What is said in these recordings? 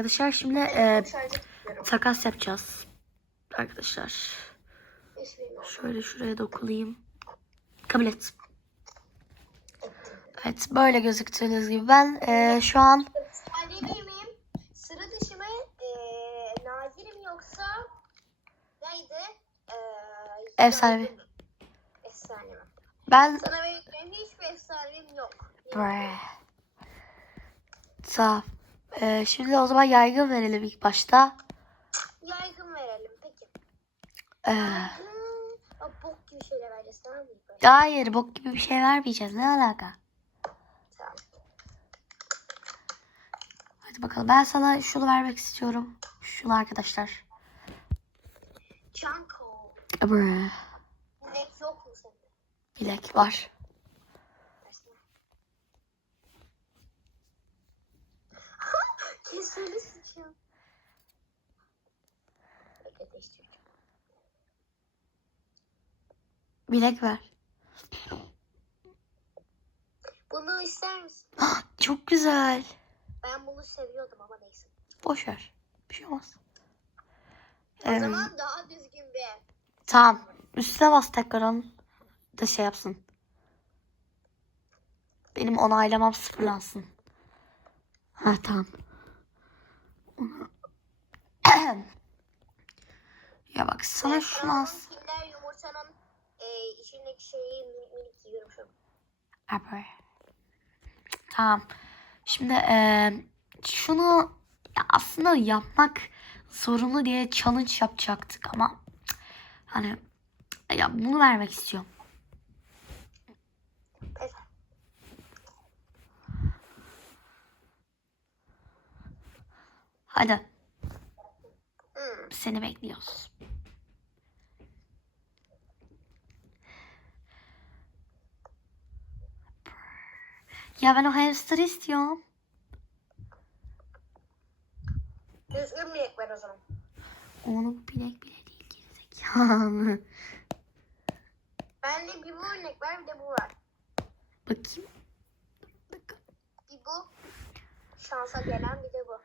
Arkadaşlar şimdi e, takas yapacağız. Arkadaşlar. Şöyle şuraya dokulayım. Kabul et. Evet böyle gözüktüğünüz gibi ben e, şu an? Sıra dışı mı? Ee, nadir mi yoksa neydi? Ee, Efsanevi. Efsanevi. ben Sana vereceğim hiçbir efsanevim yok. Bre. Tamam. E, şimdi o zaman yaygın verelim ilk başta. Yaygın verelim peki. E, Hmm, o bok gibi şeyler vereceğiz tamam mı? Hayır bok gibi bir şey vermeyeceğiz. Ne alaka? Tamam. Hadi bakalım. Ben sana şunu vermek istiyorum. Şunu arkadaşlar. Chanko. Bre. Ne yok mu sende? Bilek var. Keseli sıçıyor. Bekle değiştireceğim. Bilek ver. Bunu ister misin? Çok güzel. Ben bunu seviyordum ama neyse. Boş ver. Bir şey olmaz. O Evet. zaman daha düzgün bir Tamam. Üstüne bas tekrar onu da şey yapsın. Benim onaylamam sıfırlansın. Ha tamam. ya bak sana Ben şunu. Kinder yumurtanın e, içindeki şeyi minik yiyorum şu an. Abi. Tamam. Şimdi eee, şunu ya aslında yapmak zorunlu diye challenge yapacaktık ama hani ya bunu vermek istiyorum. Hadi Hmm. seni bekliyoruz. Ya ben o hamster istiyorum. Düzgün bir ek ver o zaman. Onu bilek bile değil gerizekalı. Bende bir bu örnek var bir de bu var. Bakayım. Bak- Bir bu şansa gelen bir de bu.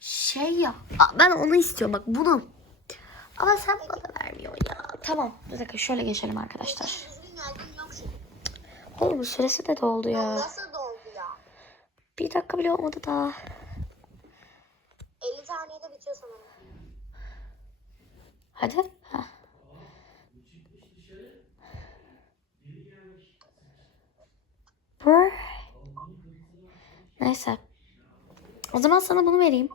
Şey ya. Ben onu istiyorum bak bunu. Ama sen bana vermiyorsun ya. Tamam. Bir dakika şöyle geçelim arkadaşlar. Oğlum süresi de doldu ya. Nasıl doldu ya? Bir dakika bile olmadı daha. 50 saniyede bitiyor sanırım. Hadi. Ha. Neyse. O zaman sana bunu vereyim.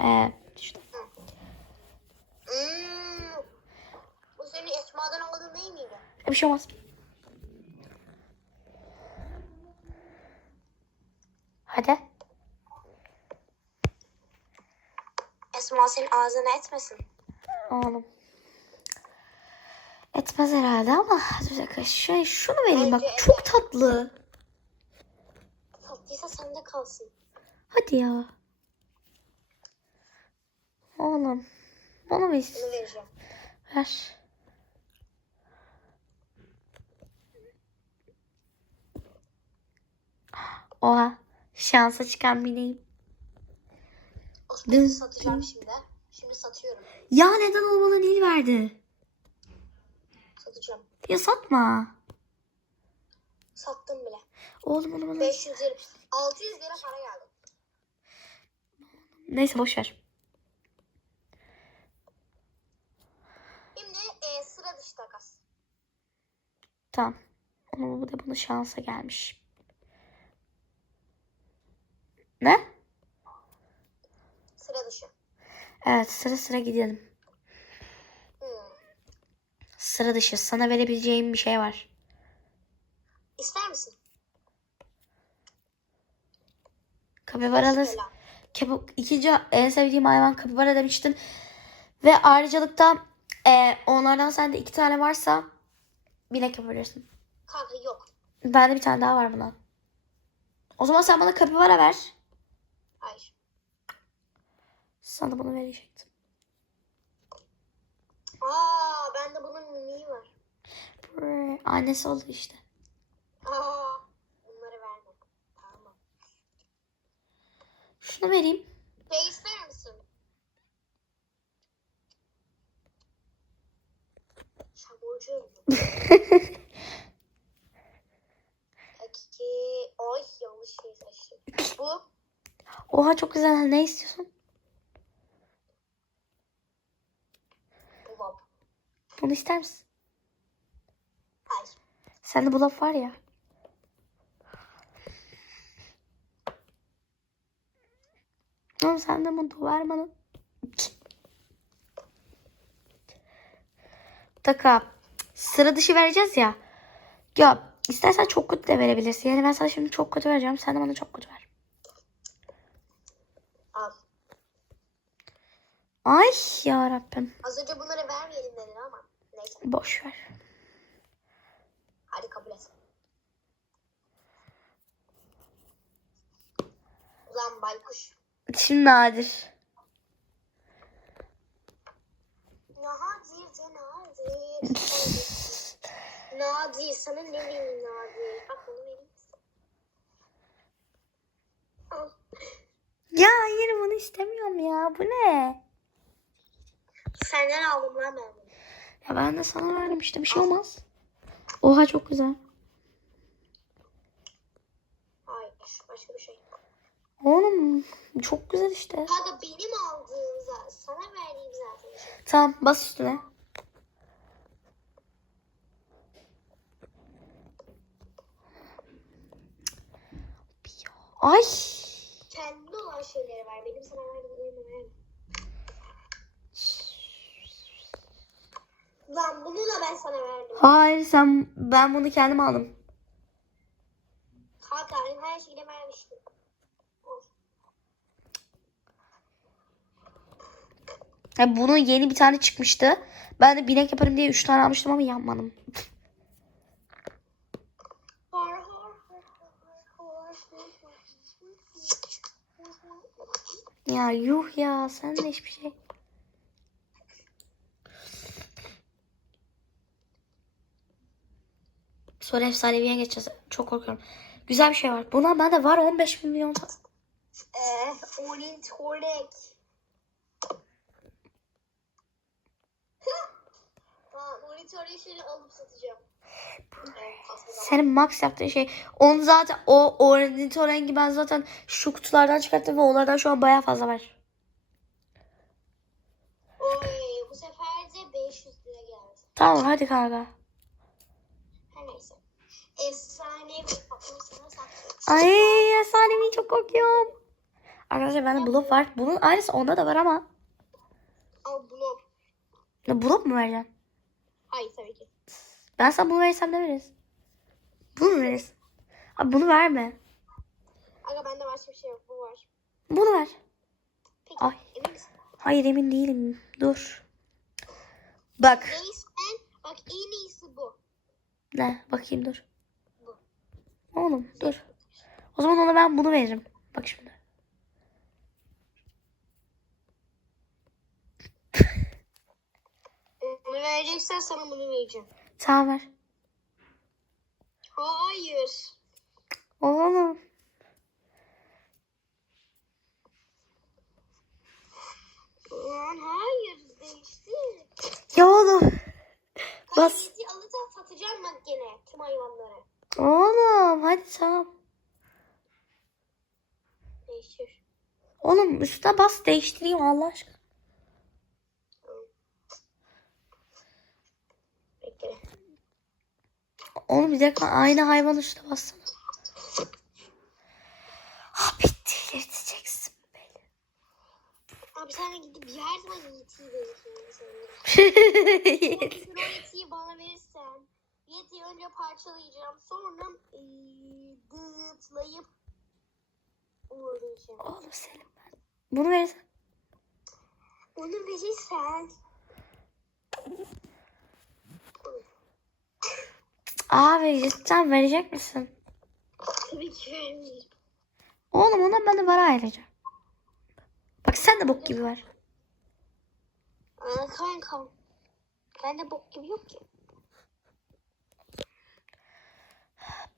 Ee, işte. Hmm. Bu senin Esma'dan aldığın değil miydi? Bir şey olmaz. Hadi. Esma senin ağzına etmesin. Oğlum. Etmez herhalde ama bir dakika şey şunu vereyim bak Bence çok tatlı. Tatlıysa sende kalsın. Hadi ya. Oğlum. Mu Bunu istiyorsun? Ver. Oha. Şansa çıkan bineyim. Osman'ı Dın, satacağım şimdi. Şimdi satıyorum. Ya neden olmalı Nil verdi? Satacağım. Ya satma. Sattım bile. Oğlum onu bana... 500 lira. 600 lira para geldi. Neyse boş ver. Şimdi e, sıra dışı takas. Tamam. Ama bu da bunun şansa gelmiş. Ne? Sıra dışı. Evet sıra sıra gidelim. Hmm. Sıra dışı. Sana verebileceğim bir şey var. İster misin? Kapibaralı. Mesela. İkinci en sevdiğim hayvan kapibara demiştin. Ve ayrıcalıkta e, onlardan sende iki tane varsa bilek yapabilirsin. Kanka yok. Bende bir tane daha var bundan. O zaman sen bana kapibara ver. Hayır. Sana bunu verecektim. Aa bende bunun miniği var. Brr, Annesi oldu işte. Aa bunları verme. Tamam. Şunu vereyim. Şey ister misin? Çamurcu. Peki. Ay yanlış şey seçtim. Bu. Oha çok güzel. Ne istiyorsun? Bu bab. Bunu ister misin? Hayır. Sende bu laf var ya. Oğlum sen de bunu ver bana. Taka. Sıra dışı vereceğiz ya. Ya istersen çok kötü de verebilirsin. Yani ben sana şimdi çok kötü vereceğim. Sen de bana çok kötü ver. Al. Ay ya Rabbim. Az önce bunları vermeyelim dedin ama. Neyse. Boş ver. Hadi kabul et. Ulan baykuş. Şimdi nadir. Nadir de nadir. nadir. Sana ne vereyim nadir? Bak bunu vereyim. Ya hayır bunu istemiyorum ya. Bu ne? Senden aldım lan ben. Ya ben de sana verdim işte bir şey olmaz. Oha çok güzel. Hayır. Başka bir şey. Oğlum çok güzel işte. Kanka benim aldığım zaten. Sana verdiğim zaten. şey. Tamam bas üstüne. Ay. Kendi olan şeyleri ver. Benim sana verdiklerimi verme. Lan bunu da ben sana verdim. Hayır sen ben bunu kendim aldım. Kanka ben her şeyi vermiştim. Of. Ya bunun yeni bir tane çıkmıştı. Ben de binek yaparım diye 3 tane almıştım ama yapmadım. Ya yuh ya sen de hiçbir şey. Sonra efsaneviye geçeceğiz. Çok korkuyorum. Güzel bir şey var. Buna bende var 15 milyon. Eee, ornitorik. Aa, ornitorik şeyi alıp satacağım. Senin max yaptığın şey. Onu zaten o ornitorengi ben zaten şu kutulardan çıkarttım ve onlardan şu an baya fazla var. Oy, bu sefer de 500 lira geldi. Tamam hadi kanka. Her neyse. Efsane bir bakım sana sattım. Ay efsanevi çok korkuyorum. Arkadaşlar bende bluff var. Bunun aynısı onda da var ama. Al bunu. Ne bluff mu vereceksin? Hayır tabii ki. Ben sana bunu verirsem ne veririz? Bunu mu veririz? Abi bunu verme. Aga bende başka bir şey yok. Bu var. Bunu ver. Peki Ay. emin misin? Hayır emin değilim. Dur. Bak. Neyse bak en iyisi bu. Ne? Bakayım dur. Bu. Oğlum dur. O zaman ona ben bunu veririm. Bak şimdi. Bunu vereceksen sana bunu vereceğim. Tamam ver. Hayır. Oğlum. Lan hayır değişti. Ya oğlum. Bas. Alacağım satacağım bak gene tüm hayvanları. Oğlum hadi tamam. Oğlum üstüne bas değiştireyim Allah aşkına. Bekle. Oğlum bir dakika aynı hayvan üstüne bassana. Ah bitti ilerleteceksin beni. Abi sen de gidip her zaman Yiğit'i verirsin. Sen o Yiğit'i bana verirsen Yiğit'i önce parçalayacağım. Sonra eee dıtlayıp uğurlayacağım. Oğlum Selim ben. Bunu verirsen. Onu verirsen Abi cidden verecek misin? tabii ki vermeyeceğim. Oğlum ondan ben de para ayıracağım. Bak sen de bok gibi var. Aa, kanka. Yok ki.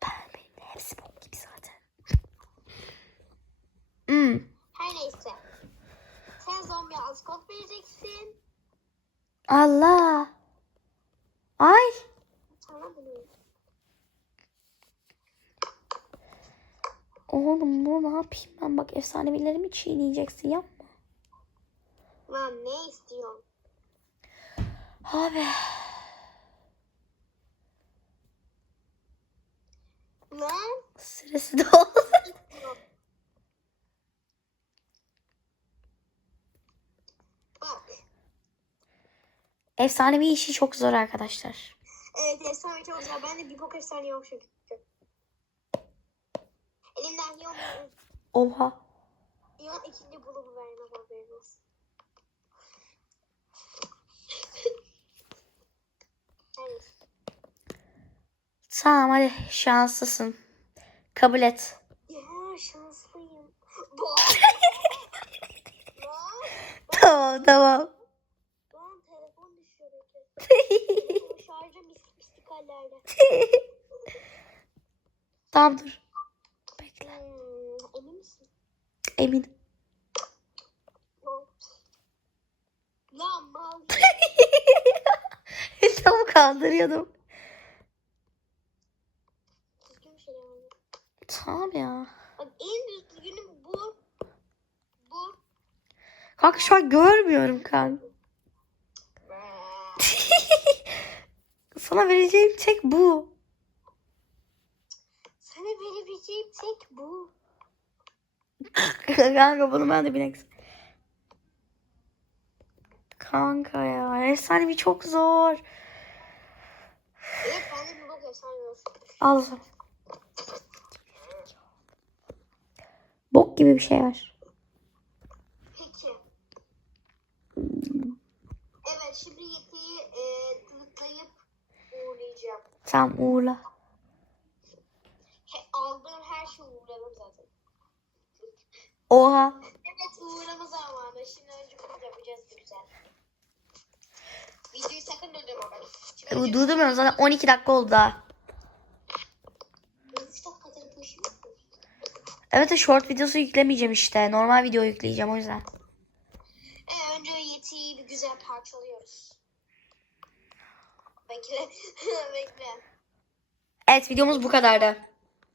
Ben de bok gibi zaten. Hmm. Her Her neyse. Sen zombi askot vereceksin. Allah. Ay. Oğlum bunu ne yapayım ben? Bak efsanevilerimi çiğneyeceksin yapma. Lan ne istiyorsun? Abi. Lan? Süresi doldu. Bak. Efsanevi işi çok zor arkadaşlar. Evet efsane çok güzel. Ben de bir bok efsane yok çünkü. Elimden yon Oha. yon ikinci bulumu vermem haberin olsun. Evet. Tamam hadi şanslısın. Kabul et. Ya şanslıyım. Tamam tamam. Tamam dur. Bekle. Hmm, emin misin? Eminim. Lan mal. Tam bir şey. Tamam ya. Bak en düzgünü bu. Bu. Kanka şu an görmüyorum kanka. Sana vereceğim tek bu. Sana verebileceğim tek bu. Kanka bunu ben de bilmek Kanka ya efsanevi çok zor. Evet ben de bir bok efsane olsun. Al. Bok gibi bir şey var. Peki. Evet şimdi yetiyi e, tıklayıp Tamam uğurla. Aldığım her şeyi uğurladım zaten. Oha. Evet uğurlama zamanı. Şimdi önce bunu yapacağız güzel. Videoyu sakın durdurma bak. Şimdi önce Durdurmuyorum zaten 12 dakika oldu daha. 3 dakikadır bu işi? Evet de short videosu yüklemeyeceğim işte. Normal video yükleyeceğim o yüzden. Evet önce yetiyi bir güzel parçalıyoruz. Bekle. Bekle. Evet videomuz bu kadardı.